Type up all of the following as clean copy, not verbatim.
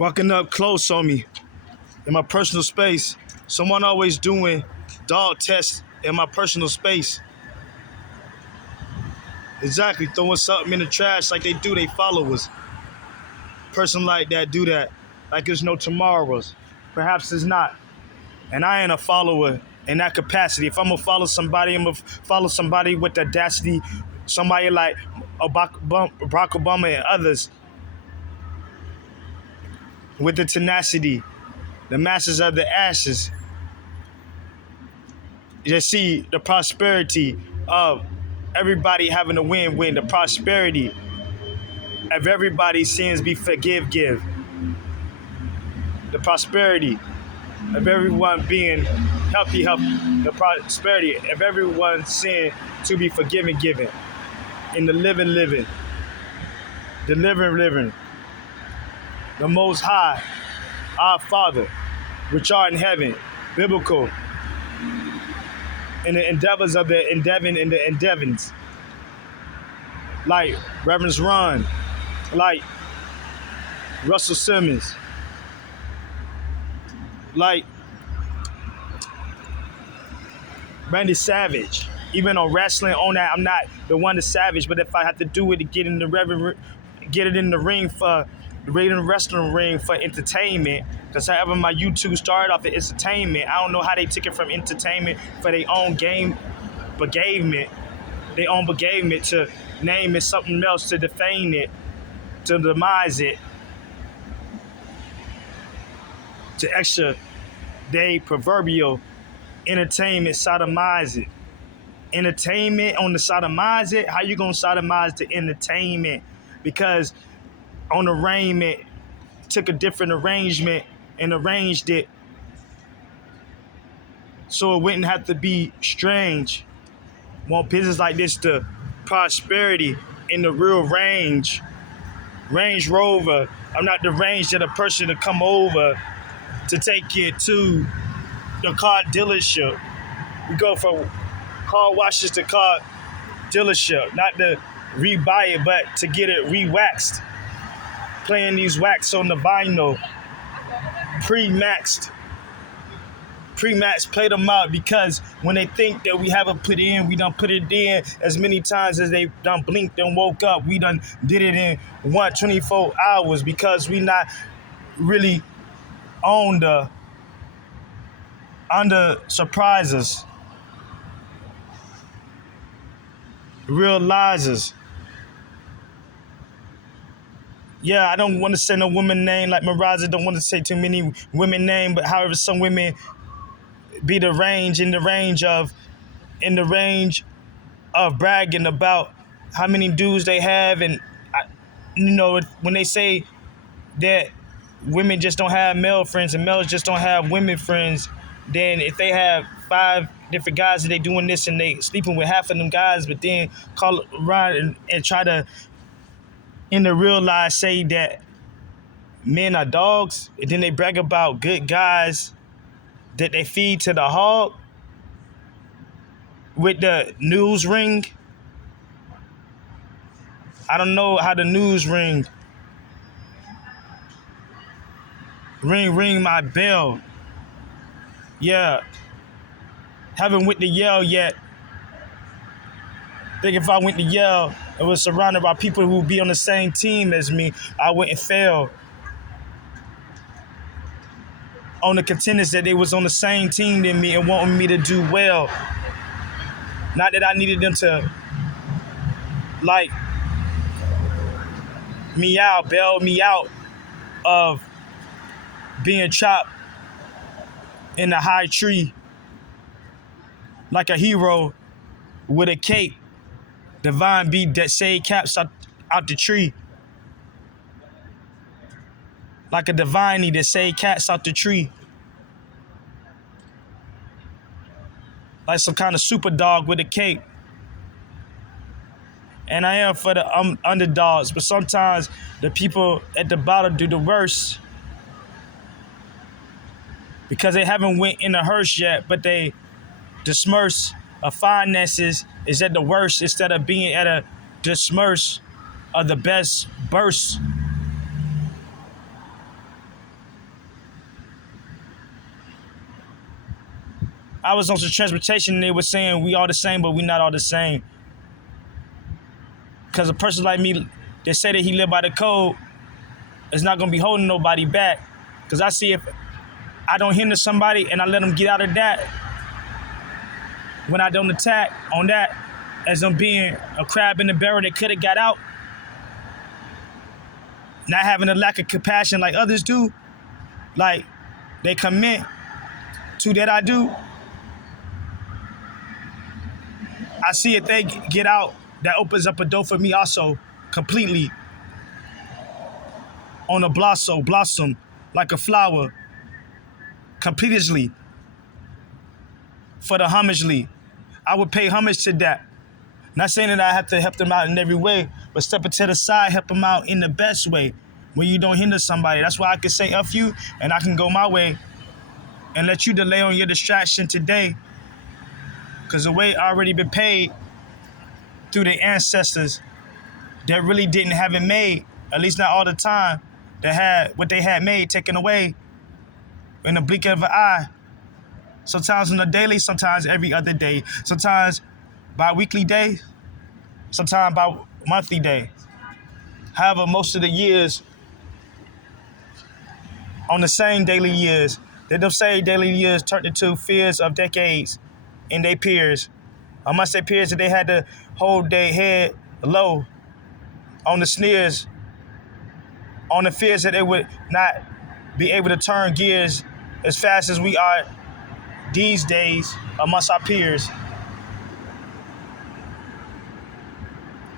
walking up close on me in my personal space. Someone always doing dog tests in my personal space. Exactly, throwing something in the trash like they do they followers. Person like that do that like there's no tomorrows. Perhaps it's not. And I ain't a follower in that capacity. If I'm gonna follow somebody, I'm gonna follow somebody with the audacity, somebody like Barack Obama and others with the tenacity, the masters of the ashes. You see the prosperity of everybody having a win-win, the prosperity of everybody's sins be give. The prosperity of everyone being healthy. The prosperity of everyone's sin to be forgiven, given. In the living, the living. The Most High, our Father, which art in heaven, biblical, in the endeavors of the endeavors, like Reverend Ron, like Russell Simmons, like Randy Savage. Even on wrestling, on that, I'm not the one to savage, but if I have to do it to get in the ring for the wrestling ring for entertainment, because however my YouTube started off at entertainment, I don't know how they took it from entertainment for their own game begavement, to name it something else, to defame it, to demise it, to extra they proverbial entertainment sodomize it. Entertainment on the sodomize it. How you gonna sodomize the entertainment? Because on arraignment took a different arrangement and arranged it so it wouldn't have to be strange. Want business like this to prosperity in the real Range Rover. I'm not the range of the person to come over to take it to the car dealership. We go from car washes to car dealership, not to rebuy it, but to get it re-waxed. Playing these wax on the vinyl, pre-maxed, play them out, because when they think that we haven't put in, we done put it in as many times as they done blinked and woke up. We done did it in 24 hours, because we not really on the under surprises, realizers. Yeah, I don't want to say no woman name like Maraza. Don't want to say too many women name, but however, some women be in the range of bragging about how many dudes they have, and when they say that women just don't have male friends and males just don't have women friends, then if they have 5 different guys and they doing this and they sleeping with half of them guys, but then call around and try to in the real life say that men are dogs, and then they brag about good guys that they feed to the hog with the news ring. I don't know how the news ring my bell. Yeah. Haven't went to Yale yet. I think if I went to Yale and was surrounded by people who would be on the same team as me, I wouldn't fail. On the contenders that they was on the same team than me and wanting me to do well. Not that I needed them to bail me out of being chopped in a high tree like a hero with a cape, divine beat that saved caps out the tree, like a diviney that saved cats out the tree, like some kind of super dog with a cape. And I am for the underdogs, but sometimes the people at the bottom do the worst because they haven't went in the hearse yet, but the smirch of finances is at the worst instead of being at a smirch of the best burst. I was on some transportation and they were saying we all the same, but we not all the same. Because a person like me that say that he live by the code is not gonna be holding nobody back. Because I see if I don't hinder somebody and I let them get out of that, when I don't attack on that as them being a crab in the barrel that could have got out, not having a lack of compassion like others do, like they commit to that I do, I see if they get out, that opens up a door for me also completely on a blossom like a flower, completely for the homagely. I would pay homage to that. Not saying that I have to help them out in every way, but stepping to the side, help them out in the best way when you don't hinder somebody. That's why I can say F you and I can go my way and let you delay on your distraction today, because the way already been paid through the ancestors that really didn't have it made, at least not all the time, that had what they had made taken away in the blink of an eye. Sometimes on a daily, sometimes every other day, sometimes bi-weekly day, sometimes by monthly day. However, most of the years on the same daily years, that those same daily years turned into fears of decades in their peers. Amongst their peers that they had to hold their head low on the sneers, on the fears that they would not be able to turn gears as fast as we are these days amongst our peers.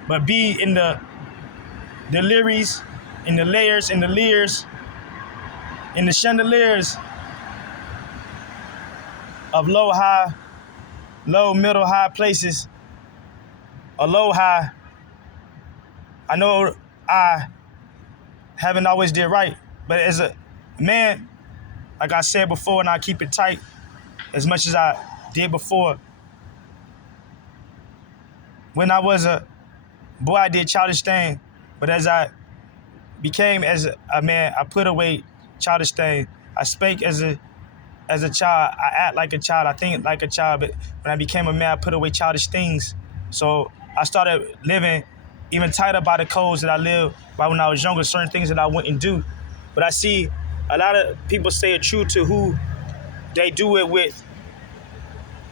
But be in the lyres, in the layers, in the leers, in the chandeliers of low, middle, high places, or low, high. I know I haven't always did right, but as a man, like I said before, and I keep it tight as much as I did before. When I was a boy, I did childish things, but as I became as a man, I put away childish things. I spake as a child, I act like a child, I think like a child, but when I became a man, I put away childish things. So I started living even tighter by the codes that I lived by when I was younger, certain things that I wouldn't do. But I see a lot of people stay true to who they do it with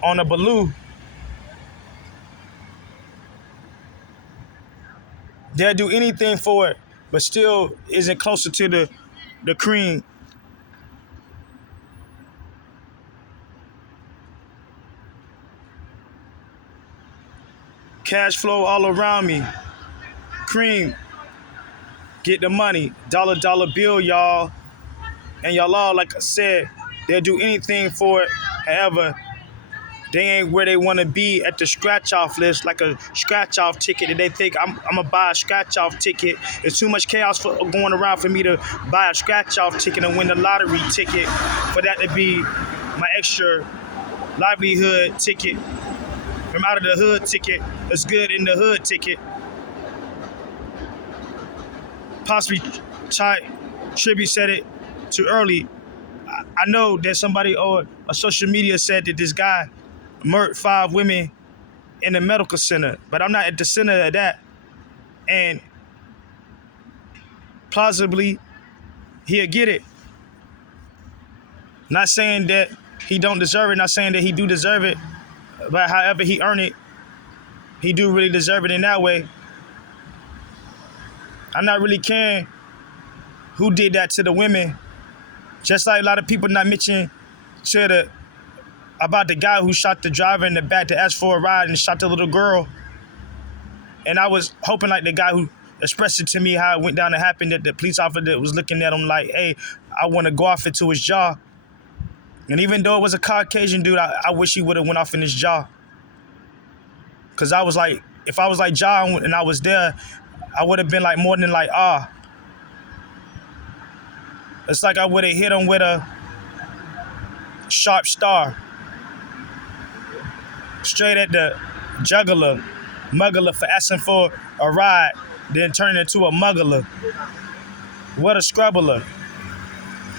on a baloo. They'll do anything for it, but still isn't closer to the cream. Cash flow all around me. Cream. Get the money. Dollar bill, y'all. And y'all all, like I said, they'll do anything for it. However, they ain't where they want to be at the scratch-off list, like a scratch-off ticket that they think I'm going to buy a scratch-off ticket. There's too much chaos going around for me to buy a scratch-off ticket and win the lottery ticket, for that to be my extra livelihood ticket. From out of the hood ticket, that's good in the hood ticket. Possibly Tribute said it too early. I know that somebody on social media said that this guy murdered 5 women in a medical center, but I'm not at the center of that. And plausibly, he'll get it. Not saying that he don't deserve it, not saying that he do deserve it, but however he earned it, he do really deserve it in that way. I'm not really caring who did that to the women. Just like a lot of people not mentioning about the guy who shot the driver in the back to ask for a ride and shot the little girl. And I was hoping like the guy who expressed it to me how it went down to happen, that the police officer was looking at him like, hey, I want to go off into his jaw. And even though it was a Caucasian dude, I wish he would have went off in his jaw. Because I was like, if I was like John and I was there, I would have been like more than like, It's like I would have hit him with a sharp star. Straight at the muggler for asking for a ride, then turn into a muggler. What a scrubbler.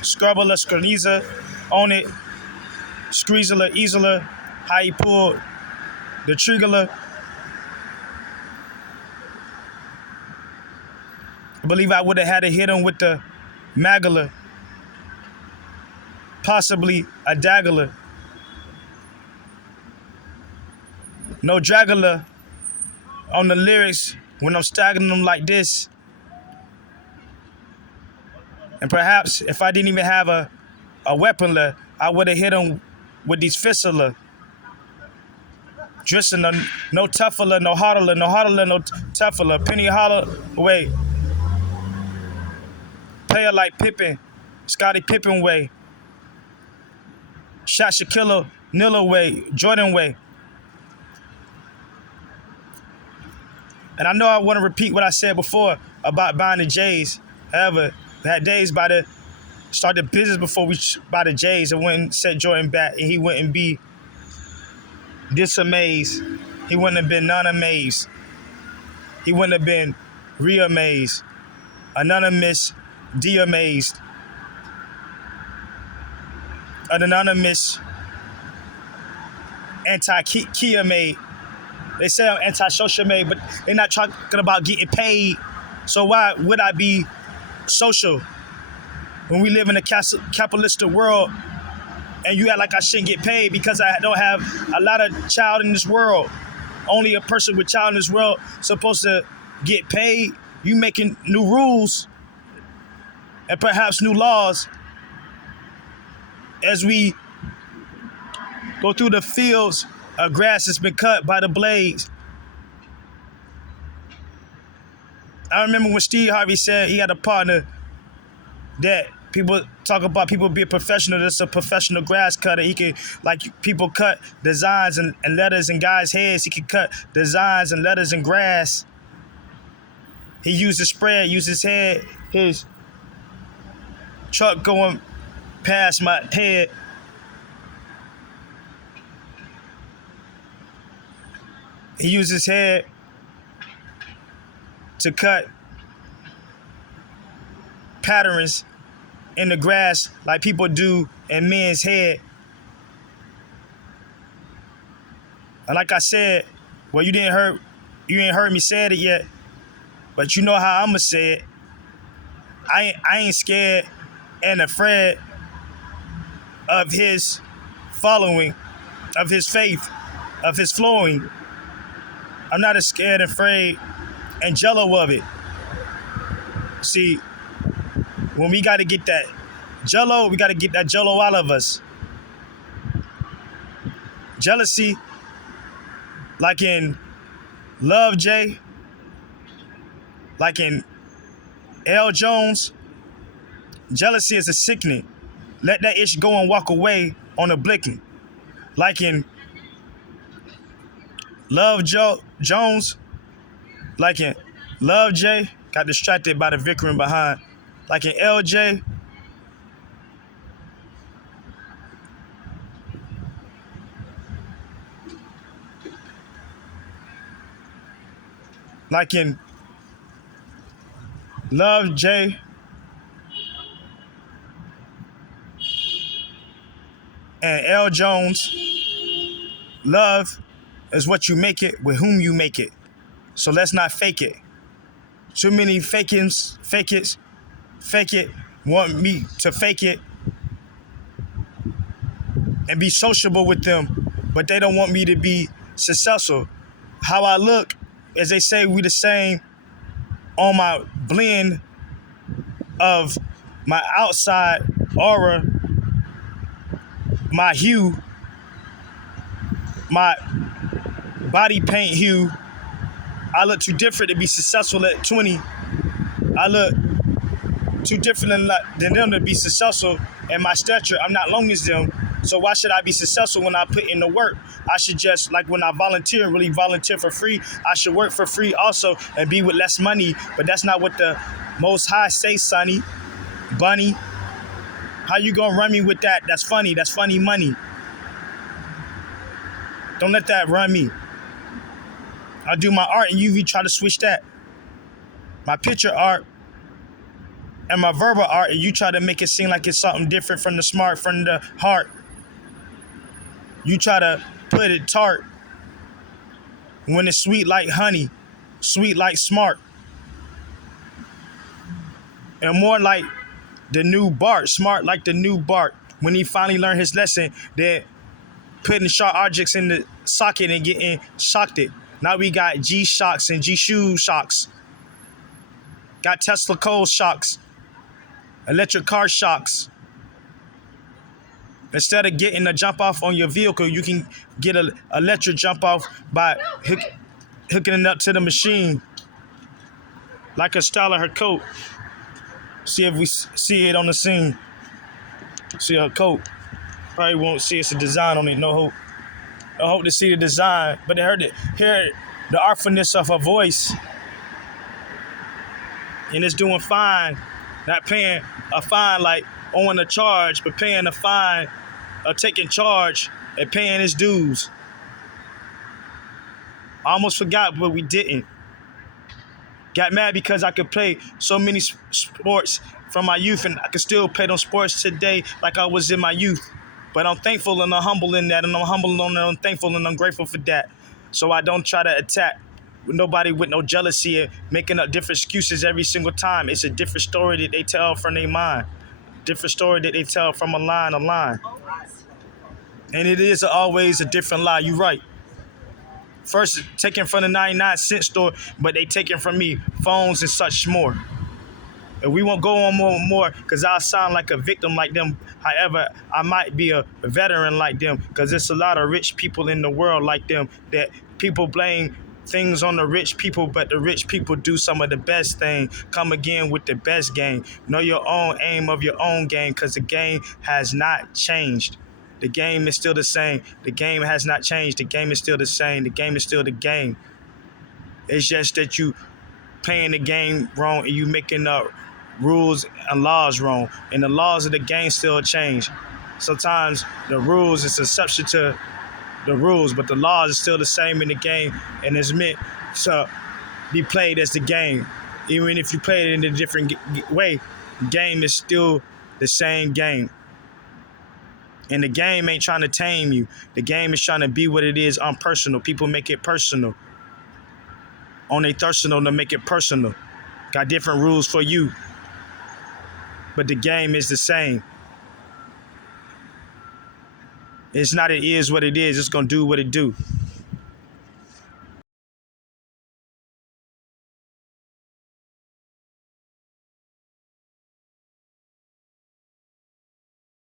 Scrubber, squeezer on it. Squeezler, Easler, how he pulled the trigger. I believe I would have had to hit him with the Magala, possibly a Dagger. No Dragula on the lyrics when I'm staggering them like this. And perhaps if I didn't even have a weapon, I would have hit him with these fistula. Drissler, no tougher, no harder, no tougher. Penny Holloway, player like Pippen, Scottie Pippen way. Shot Shaquille O'Neal way, Jordan way. And I know I want to repeat what I said before about buying the Jays. However, we had days by the start the business before we buy the Jays and went and set Jordan back, and he wouldn't be disamazed. He wouldn't have been none amazed. He wouldn't have been re-amazed. Anonymous, de-amazed. An anonymous anti-Kia made. They say I'm anti-social made, but they're not talking about getting paid. So why would I be social when we live in a capitalistic world and you act like I shouldn't get paid because I don't have a lot of child in this world? Only a person with child in this world supposed to get paid. You making new rules and perhaps new laws as we go through the fields of grass that's been cut by the blades. I remember when Steve Harvey said he had a partner that people talk about people being professional. That's a professional grass cutter. He can, like people cut designs and letters in guys' heads. He can cut designs and letters in grass. He used his spread, used his head, his truck going past my head. He used his head to cut patterns in the grass like people do in men's head. And like I said, well, you ain't heard me say it yet, but you know how I'ma say it. I ain't scared and afraid of his following, of his faith, of his flowing. I'm not as scared and afraid and jello of it. See, when we got to get that jello, we got to get that jello out of us. Jealousy, like in Love J, like in L. Jones, jealousy is a sickening. Let that itch go and walk away on a blinking. Like in Love Jones, like in Love J, got distracted by the Vicarin behind. Like in LJ, like in Love J, and L. Jones, love is what you make it with whom you make it. So let's not fake it. Too many fake it, want me to fake it and be sociable with them, but they don't want me to be successful. How I look, as they say, we the same on my blend of my outside aura, my hue, my body paint hue. I look too different to be successful at 20. I look too different than them to be successful in my stature. I'm not long as them. So why should I be successful when I put in the work? I should just, like when I volunteer, really volunteer for free. I should work for free also and be with less money. But that's not what the Most High say, Sonny, Bunny. How you gonna run me with that? That's funny. That's funny money. Don't let that run me. I do my art and you try to switch that. My picture art and my verbal art, and you try to make it seem like it's something different from the smart, from the heart. You try to put it tart when it's sweet like honey, sweet like smart, and more like the new Bart, smart like the new Bart. When he finally learned his lesson that putting sharp objects in the socket and getting shocked it. Now we got G-Shocks and G-Shoe shocks. Got Tesla cold shocks, electric car shocks. Instead of getting a jump off on your vehicle, you can get an electric jump off by hooking it up to the machine. Like a style of her coat. See if we see it on the scene. See her coat. Probably won't see it's a design on it. No hope. I hope to see the design, but they heard it. Hear the artfulness of her voice, and it's doing fine. Not paying a fine like owing a charge, but paying a fine, taking charge and paying his dues. I almost forgot, but we didn't. Got mad because I could play so many sports from my youth, and I could still play those sports today like I was in my youth. But I'm thankful and I'm humble in that, and I'm humble and I'm thankful and I'm grateful for that. So I don't try to attack nobody with no jealousy and making up different excuses every single time. It's a different story that they tell from their mind. Different story that they tell from a line to line. And it is always a different lie. You're right. First taken from the 99-cent store, but they taken from me phones and such more. And we won't go on more because I'll sound like a victim like them. However, I might be a veteran like them because there's a lot of rich people in the world like them that people blame things on the rich people, but the rich people do some of the best thing. Come again with the best game. Know your own aim of your own game because the game has not changed. The game is still the same. The game has not changed. The game is still the same. The game is still the game. It's just that you playing the game wrong and you making up rules and laws wrong. And the laws of the game still change. Sometimes the rules is exception to the rules, but the laws is still the same in the game and it's meant to be played as the game. Even if you play it in a different way, the game is still the same game. And the game ain't trying to tame you. The game is trying to be what it is unpersonal. People make it personal. On their personal to make it personal. Got different rules for you. But the game is the same. It's not it is what it is. It's going to do what it do.